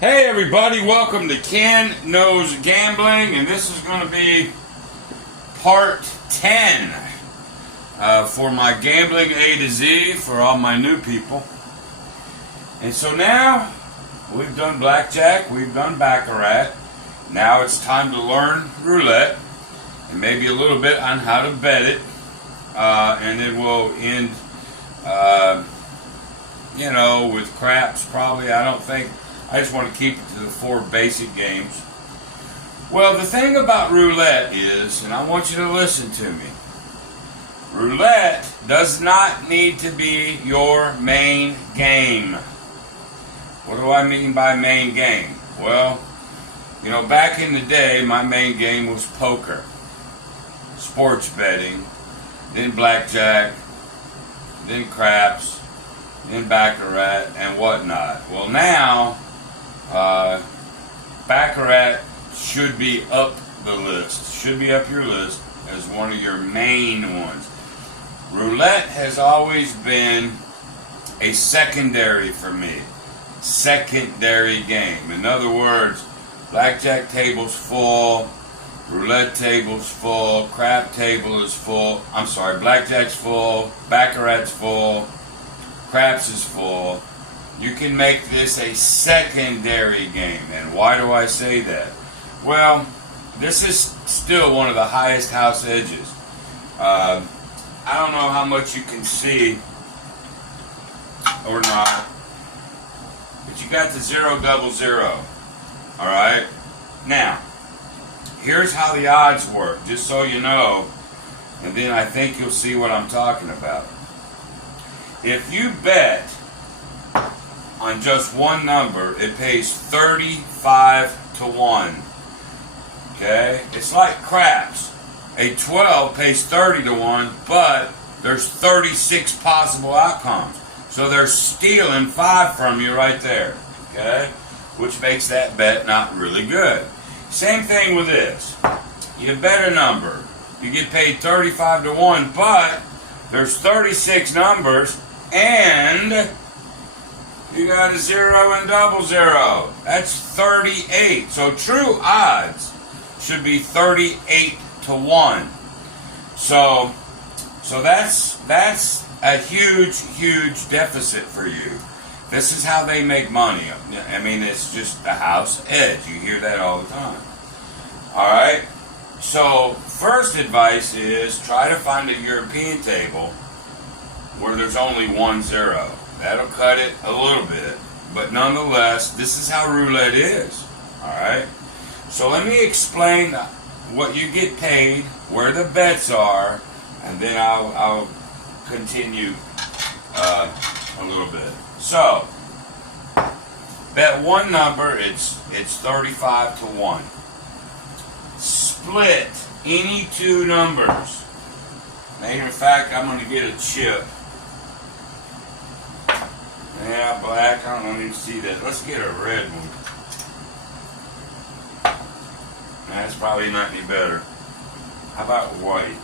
Hey everybody, welcome to Ken Knows Gambling, and this is going to be part 10 for my gambling A to Z for all my new people. And so now we've done blackjack, we've done baccarat. Now it's time to learn roulette and maybe a little bit on how to bet it, and then we'll end with craps probably. I just want to keep it to the four basic games. Well, the thing about roulette is, and I want you to listen to me, roulette does not need to be your main game. What do I mean by main game? Well, back in the day, my main game was poker, sports betting, then blackjack, then craps, then baccarat, and whatnot. Well, now, baccarat should be up the list, should be up your list as one of your main ones. Roulette has always been a secondary for me, secondary game. In other words, blackjack table's full, roulette table's full, crap table is full, blackjack's full, baccarat's full, craps is full. You can make this a secondary game. And why do I say that? Well, this is still one of the highest house edges. I don't know how much you can see or not, but you got the 0 double 0. Alright? Now, here's how the odds work, just so you know, and then I think you'll see what I'm talking about. If you bet on just one number, it pays 35 to 1. Okay? It's like craps. A 12 pays 30 to 1, but there's 36 possible outcomes. So they're stealing 5 from you right there. Okay? Which makes that bet not really good. Same thing with this. You bet a number. You get paid 35 to 1, but there's 36 numbers, and you got a 0 and double 0. That's 38. So true odds should be 38 to 1. So that's a huge deficit for you. This is how they make money. I mean, it's just the house edge. You hear that all the time. Alright? So first advice is try to find a European table where there's only 1 0. That'll cut it a little bit, but nonetheless, this is how roulette is. Alright? So let me explain what you get paid, where the bets are, and then I'll continue a little bit. So, bet one number, it's 35 to 1. Split any two numbers. Matter of fact, I'm going to get a chip. Yeah, black. I don't need to see that. Let's get a red one. That's probably not any better. How about white?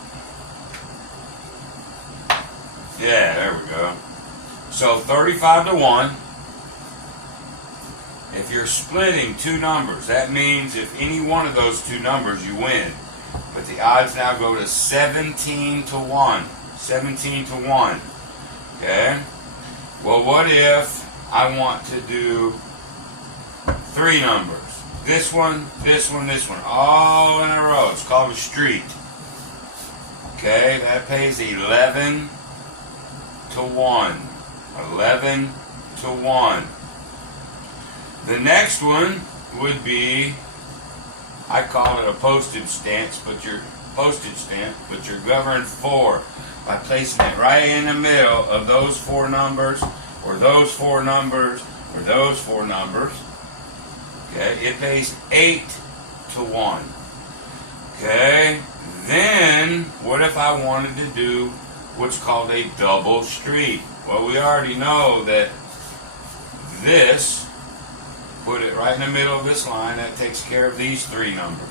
Yeah, there we go. So 35 to 1. If you're splitting two numbers, that means if any one of those two numbers you win. But the odds now go to 17 to 1. 17 to 1. Okay? Well, what if I want to do 3 numbers? This one, this one, this one, all in a row. It's called a street. Okay, that pays 11 to 1. 11 to 1. The next one would be, I call it a postage stamp, but you're governed 4 by placing it right in the middle of those 4 numbers, or those 4 numbers, or those 4 numbers. Okay, it pays 8 to 1. Okay, then what if I wanted to do what's called a double street? Well, we already know that this, put it right in the middle of this line, that takes care of these 3 numbers.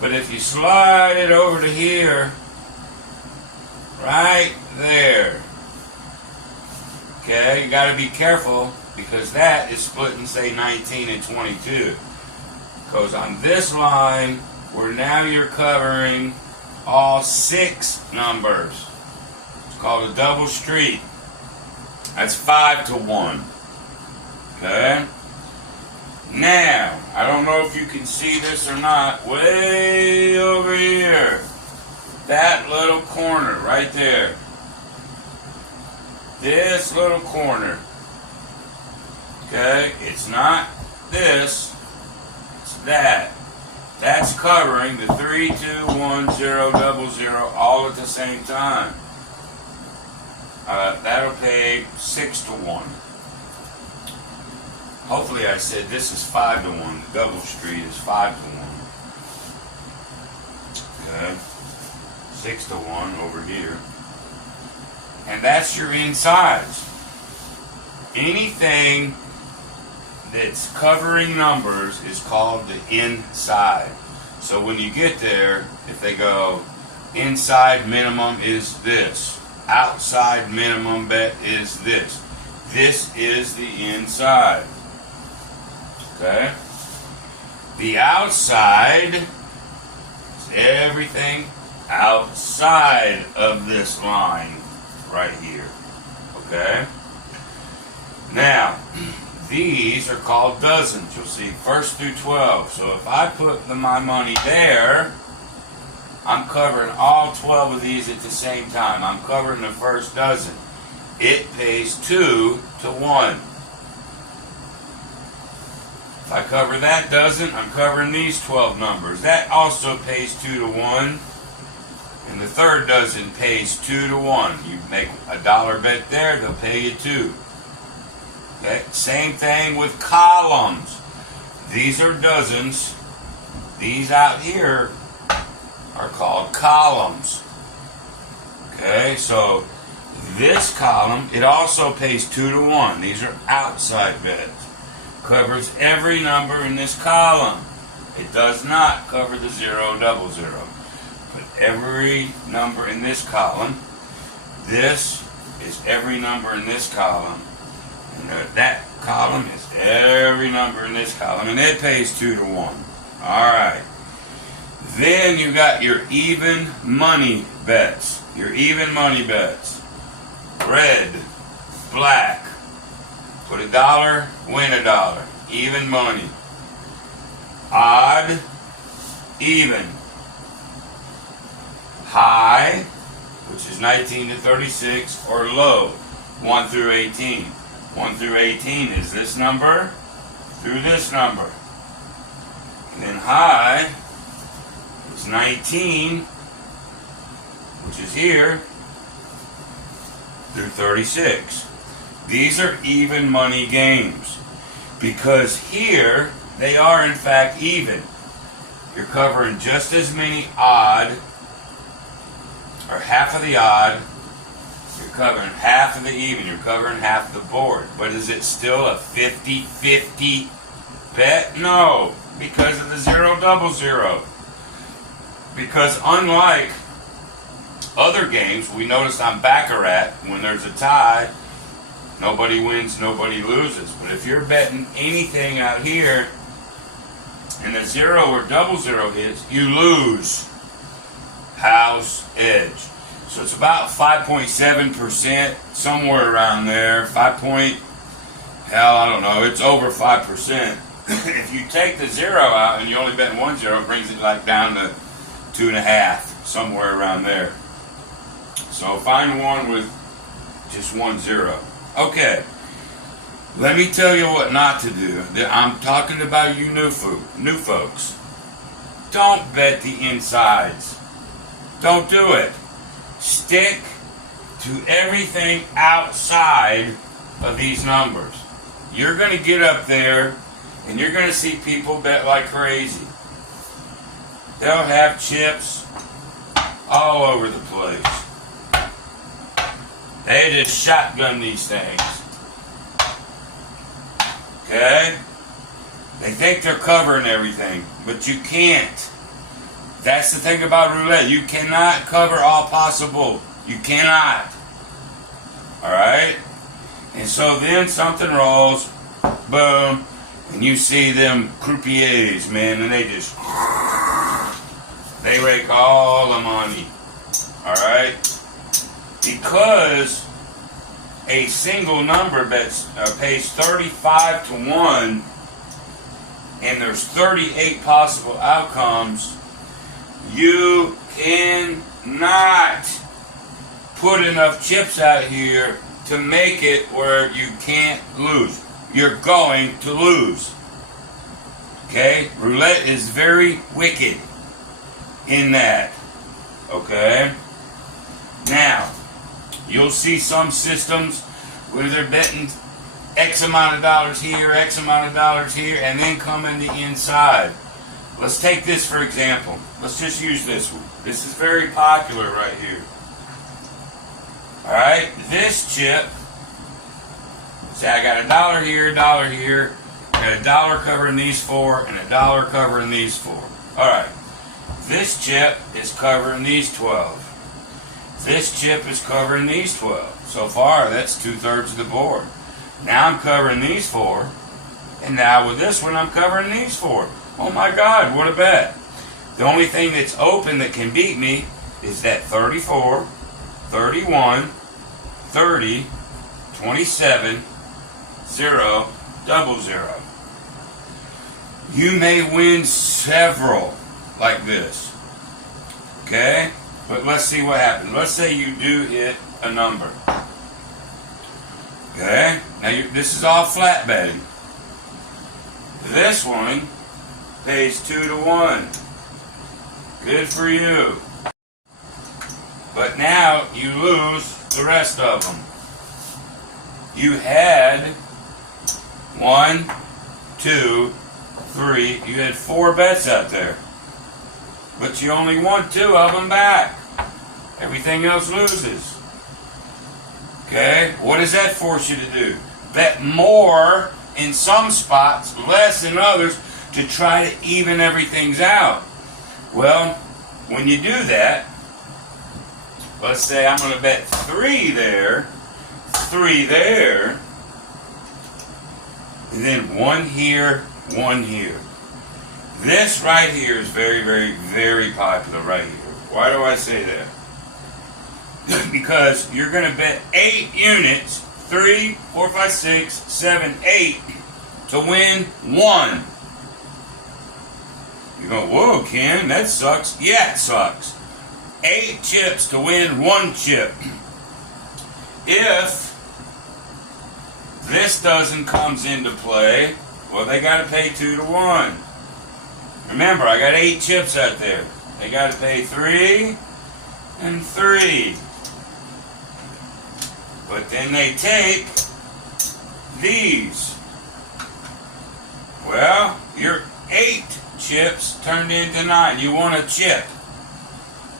But if you slide it over to here, right there, Okay, you got to be careful because that is splitting, say, 19 and 22. Because on this line, where now you're covering all 6 numbers. It's called a double street. That's 5 to 1. Okay? Now, I don't know if you can see this or not. Way over here. That little corner right there. This little corner. Okay? It's not this. It's that. That's covering the 3, 2, 1, 0, 0, all at the same time. That'll pay 6 to 1. Hopefully I said this is 5 to 1. The double street is 5 to 1. Okay. 6 to 1 over here. And that's your insides. Anything that's covering numbers is called the inside. So when you get there, if they go inside minimum is this, outside minimum bet is this. This is the inside. Okay? The outside is everything outside of this line right here. Okay? Now, these are called dozens. You'll see 1st through 12. So if I put my money there, I'm covering all 12 of these at the same time. I'm covering the first dozen. It pays 2 to 1. If I cover that dozen, I'm covering these 12 numbers. That also pays 2 to 1. And the third dozen pays 2 to 1. You make a dollar bet there, they'll pay you 2. Okay? Same thing with columns. These are dozens. These out here are called columns. Okay, so this column, it also pays 2 to 1. These are outside bets. Covers every number in this column. It does not cover the 0, 0. But every number in this column, this is every number in this column. And that column is every number in this column. And it pays 2 to 1. Alright. Then you got your even money bets. Your even money bets. Red, black. Put $1, win $1. Even money. Odd, even. High, which is 19 to 36, or low, 1 through 18. 1 through 18 is this number through this number. And then high is 19, which is here, through 36. These are even money games because here they are in fact even. You're covering just as many odd, or half of the odd. You're covering half of the even. You're covering half the board. But is it still a 50-50 bet? No, because of the 0, 0. Because unlike other games, we noticed on Baccarat, when there's a tie, nobody wins, nobody loses. But if you're betting anything out here, and the 0 or 0 hits, you lose. House edge. So it's about 5.7%, somewhere around there. I don't know, it's over 5%. If you take the 0 out and you only bet 1 0, it brings it like down to 2.5, somewhere around there. So find one with just 1 0. Okay, let me tell you what not to do. I'm talking about you new folks. Don't bet the insides. Don't do it. Stick to everything outside of these numbers. You're going to get up there and you're going to see people bet like crazy. They'll have chips all over the place. They just shotgun these things. Okay? They think they're covering everything, but you can't. That's the thing about roulette. You cannot cover all possible. You cannot. Alright? And so then something rolls, boom, and you see them croupiers, man, and they rake all the money. Alright? Because a single number bets pays 35 to 1, and there's 38 possible outcomes, you cannot put enough chips out here to make it where you can't lose. You're going to lose. Okay? Roulette is very wicked in that. Okay? Now, you'll see some systems where they're betting X amount of dollars here, X amount of dollars here, and then come in the inside. Let's take this for example. Let's just use this one. This is very popular right here. Alright, this chip, say I got $1 here, $1 here, got $1 covering these four, and $1 covering these four. Alright, this chip is covering these 12. This chip is covering these 12. So far, that's 2/3 of the board. Now I'm covering these four, and now with this one, I'm covering these four. Oh my God, what a bet. The only thing that's open that can beat me is that 34, 31, 30, 27, 0, 00. You may win several like this. Okay? But let's see what happens. Let's say you do hit a number. Okay? Now this is all flat betting. This one pays 2 to 1. Good for you. But now you lose the rest of them. You had 1, 2, 3. You had 4 bets out there. But you only won 2 of them back. Everything else loses. Okay? What does that force you to do? Bet more in some spots, less in others, to try to even everything out. Well, when you do that, let's say I'm going to bet 3 there, 3 there, and then 1 here, 1 here. This right here is very, very, very popular right here. Why do I say that? Because you're going to bet 8 units, 3, 4, 5, 6, 7, 8, to win 1. You go, whoa, Ken, that sucks. Yeah, it sucks. 8 chips to win 1 chip. If this doesn't comes into play, well, they got to pay 2 to 1. Remember, I got 8 chips out there. They got to pay 3 and 3. But then they take these. Well, your 8 chips turned into 9. You want a chip.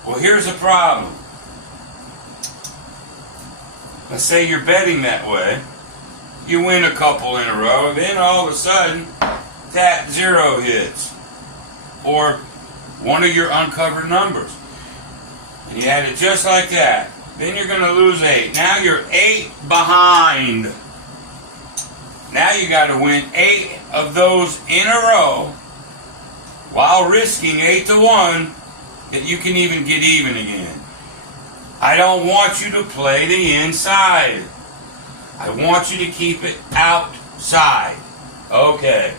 Well, here's a problem. Let's say you're betting that way. You win a couple in a row. Then all of a sudden, that 0 hits. Or one of your uncovered numbers. And you had it just like that. Then you're going to lose 8. Now you're 8 behind. Now you got to win 8 of those in a row while risking 8 to 1 that you can even get even again. I don't want you to play the inside. I want you to keep it outside. Okay.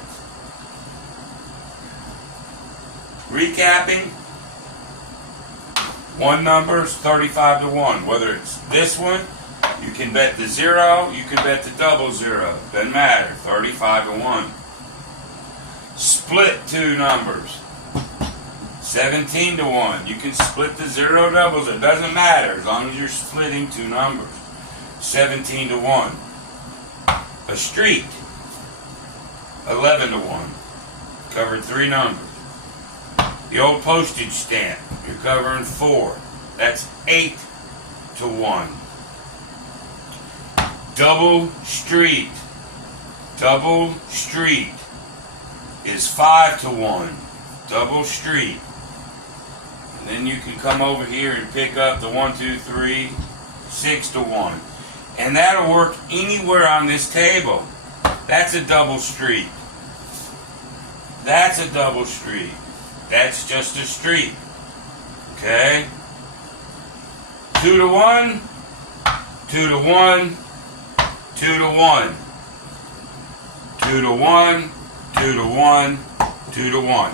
Recapping. One number's 35 to 1. Whether it's this one, you can bet the 0, you can bet the 00. Doesn't matter. 35 to 1. Split 2 numbers. 17 to 1. You can split the 0 doubles. It doesn't matter as long as you're splitting 2 numbers. 17 to 1. A street. 11 to 1. Covered 3 numbers. The old postage stamp. You're covering 4. That's 8 to 1. Double street. Double street is 5 to 1. Double street. And then you can come over here and pick up the 1, 2, 3, 6 to 1. And that'll work anywhere on this table. That's a double street. That's a double street. That's just a street. Okay? 2 to 1, 2 to 1, 2 to 1. 2 to 1, 2 to 1, 2 to 1.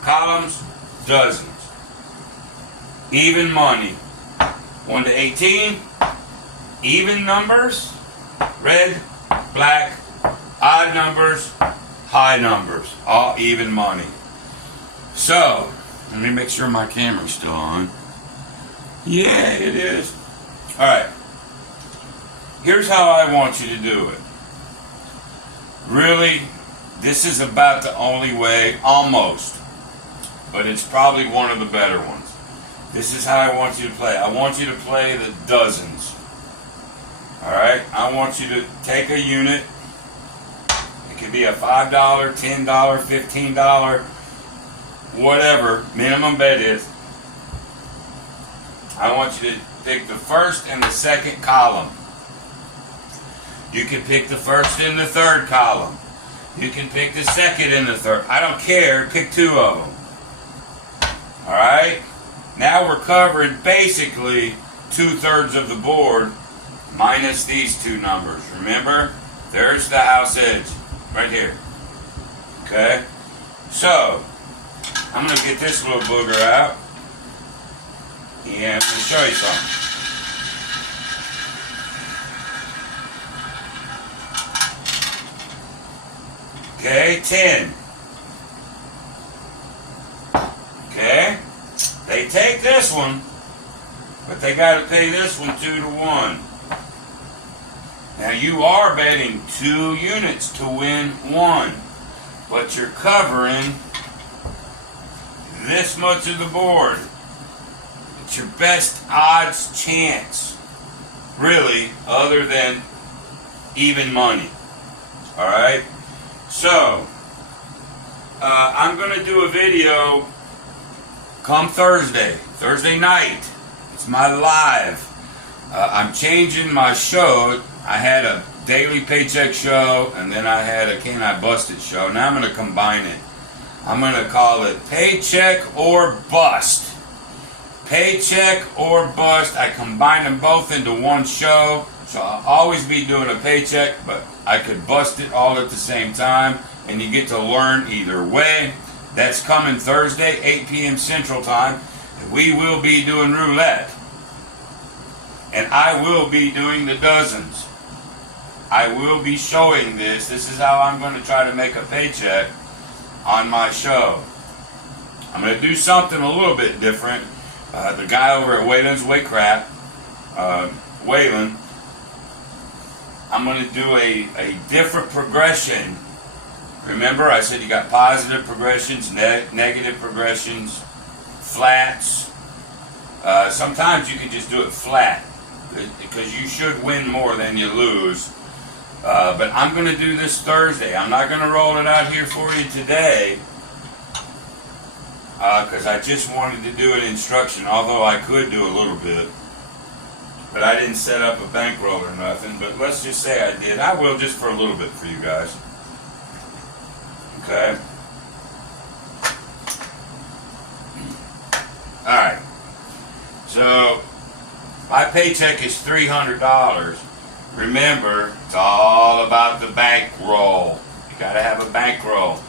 Columns, dozens. Even money. 1 to 18. Even numbers, red, black, odd numbers, high numbers. All even money. So, let me make sure my camera's still on. Yeah, it is. Alright. Here's how I want you to do it. Really, this is about the only way, almost. But it's probably one of the better ones. This is how I want you to play. I want you to play the dozens. Alright? I want you to take a unit. It could be a $5, $10, $15, whatever minimum bet is. I want you to pick the first and the second column. You can pick the first and the third column. You can pick the second and the third. I don't care. Pick 2 of them. Alright? Now we're covering basically 2/3 of the board minus these 2 numbers. Remember? There's the house edge. Right here. Okay? So, I'm going to get this little booger out. And I'm going to show you something. Okay, 10. Okay? They take this one, but they got to pay this one 2 to 1. Now you are betting 2 units to win 1, but you're covering this much of the board. It's your best odds chance, really, other than even money. Alright? So, I'm going to do a video come Thursday night. It's my live. I'm changing my show. I had a daily paycheck show, and then I had a Can I Bust It show. Now I'm going to combine it. I'm going to call it Paycheck or Bust. Paycheck or Bust. I combine them both into one show. So I'll always be doing a paycheck, but I could bust it all at the same time, and you get to learn either way. That's coming Thursday, 8 p.m. Central Time. We will be doing roulette. And I will be doing the dozens. I will be showing this. This is how I'm going to try to make a paycheck on my show. I'm going to do something a little bit different. The guy over at Wayland's Weight Crap, Wayland, I'm going to do a different progression. Remember, I said you got positive progressions, negative progressions, flats. Sometimes you can just do it flat, because you should win more than you lose. But I'm going to do this Thursday. I'm not going to roll it out here for you today, because I just wanted to do an instruction, although I could do a little bit. But I didn't set up a bankroll or nothing. But let's just say I did. I will just for a little bit for you guys. Okay? Alright. So, my paycheck is $300. Remember, it's all about the bankroll. You gotta have a bankroll.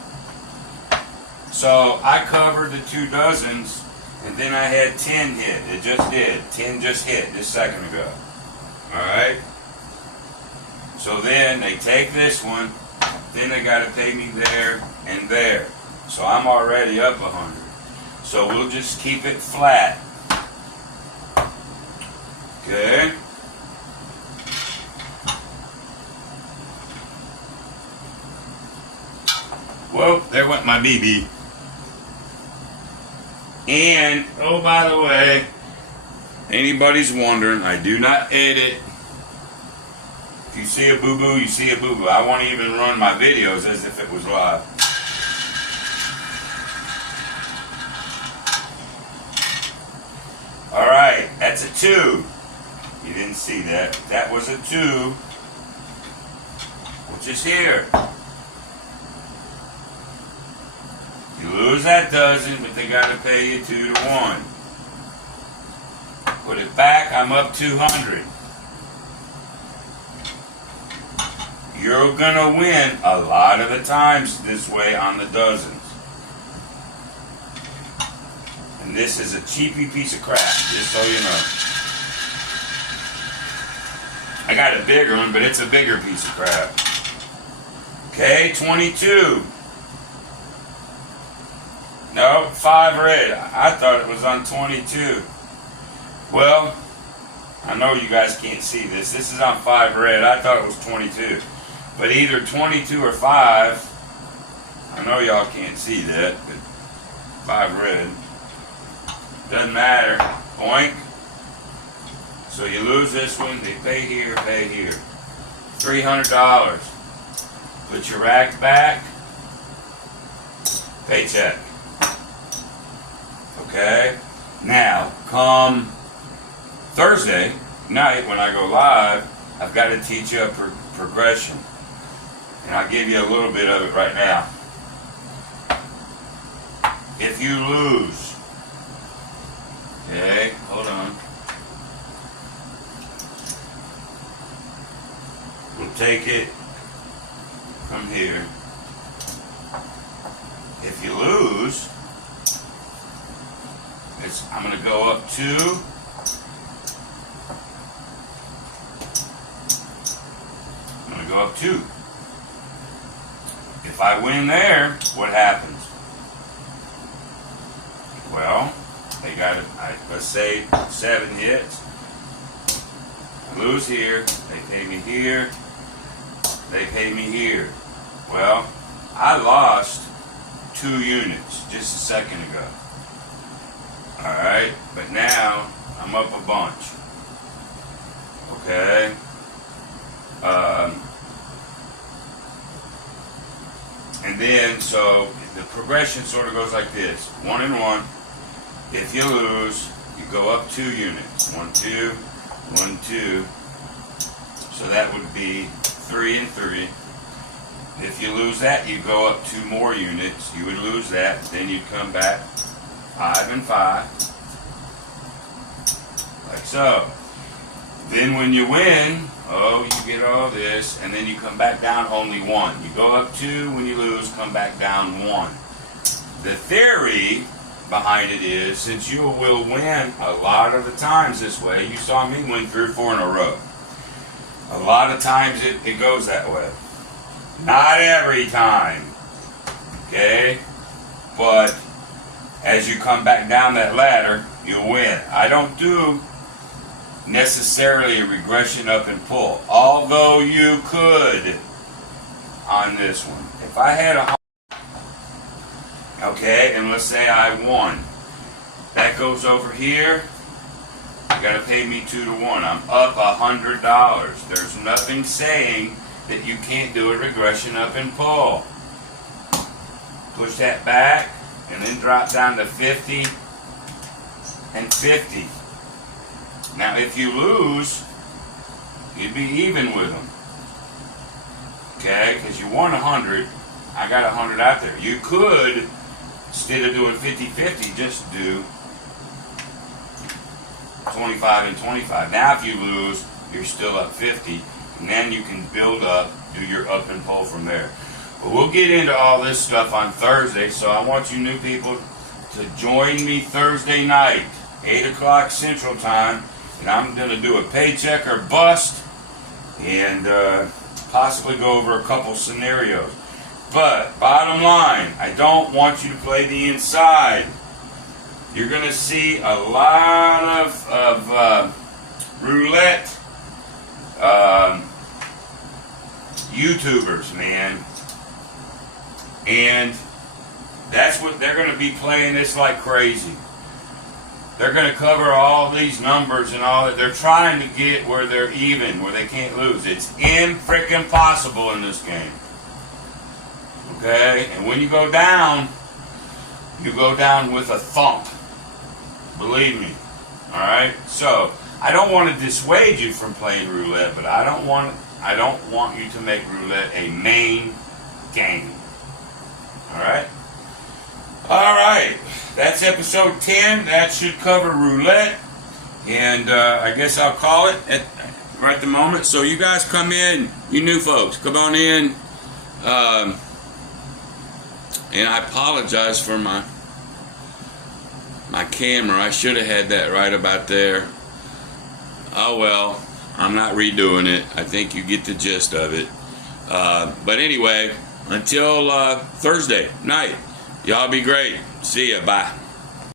So, I covered the 2 dozens. And then I had 10 hit. It just did. 10 just hit this second ago. Alright? So then they take this one. Then they got to pay me there and there. So I'm already up 100. So we'll just keep it flat. Okay? Well, there went my BB. And, oh, by the way, anybody's wondering, I do not edit. If you see a boo-boo, you see a boo-boo. I won't even run my videos as if it was live. Alright, that's a 2. You didn't see that. That was a 2, which is here. You lose that dozen, but they got to pay you 2 to 1. Put it back, I'm up 200. You're going to win a lot of the times this way on the dozens. And this is a cheapy piece of crap, just so you know. I got a bigger one, but it's a bigger piece of crap. Okay, 22. No, 5 red. I thought it was on 22. Well, I know you guys can't see this. This is on 5 red. I thought it was 22. But either 22 or 5. I know y'all can't see that, but 5 red. Doesn't matter. Oink. So you lose this one. They pay here, pay here. $300. Put your rack back. Paycheck. Okay? Now, come Thursday night when I go live, I've got to teach you a progression. And I'll give you a little bit of it right now. If you lose, okay, hold on. We'll take it from here. If you lose, I'm going to go up 2. I'm going to go up 2. If I win there, what happens? Well, they got it. Let's say 7 hits. I lose here. They pay me here. They pay me here. Well, I lost 2 units just a second ago. Alright, but now I'm up a bunch. Okay. And then, so the progression sort of goes like this: 1 and 1. If you lose, you go up 2 units. 1, 2, 1, 2. So that would be 3 and 3. If you lose that, you go up 2 more units. You would lose that. Then you'd come back 5 and 5. Like so. Then when you win, you get all this, and then you come back down only 1. You go up 2, when you lose, come back down 1. The theory behind it is, since you will win a lot of the times this way, you saw me win 3 or 4 in a row. A lot of times it goes that way. Not every time. Okay? But as you come back down that ladder, you win. I don't do necessarily a regression up and pull, although you could on this one. If I had a, okay, and let's say I won, that goes over here. You got to pay me 2 to 1. I'm up $100. There's nothing saying that you can't do a regression up and pull. Push that back and then drop down to 50 and 50. Now if you lose, you'd be even with them. Okay, because you won 100. I got 100 out there. You could, instead of doing 50-50, just do 25 and 25. Now if you lose, you're still up 50. And then you can build up, do your up and pull from there. But we'll get into all this stuff on Thursday, so I want you new people to join me Thursday night, 8 o'clock Central Time, and I'm going to do a paycheck or bust and possibly go over a couple scenarios. But bottom line, I don't want you to play the inside. You're going to see a lot of roulette YouTubers, man. And that's what they're going to be playing this like crazy. They're going to cover all these numbers and all that. They're trying to get where they're even, where they can't lose. It's freaking possible in this game. Okay? And when you go down with a thump. Believe me. Alright? So, I don't want to dissuade you from playing roulette, but I don't want you to make roulette a main game. All right. All right. That's episode 10. That should cover roulette, and I guess I'll call it right at the moment. So you guys come in, you new folks, come on in. And I apologize for my camera. I should have had that right about there. Oh well, I'm not redoing it. I think you get the gist of it. But anyway, until Thursday night, y'all be great. See ya. Bye.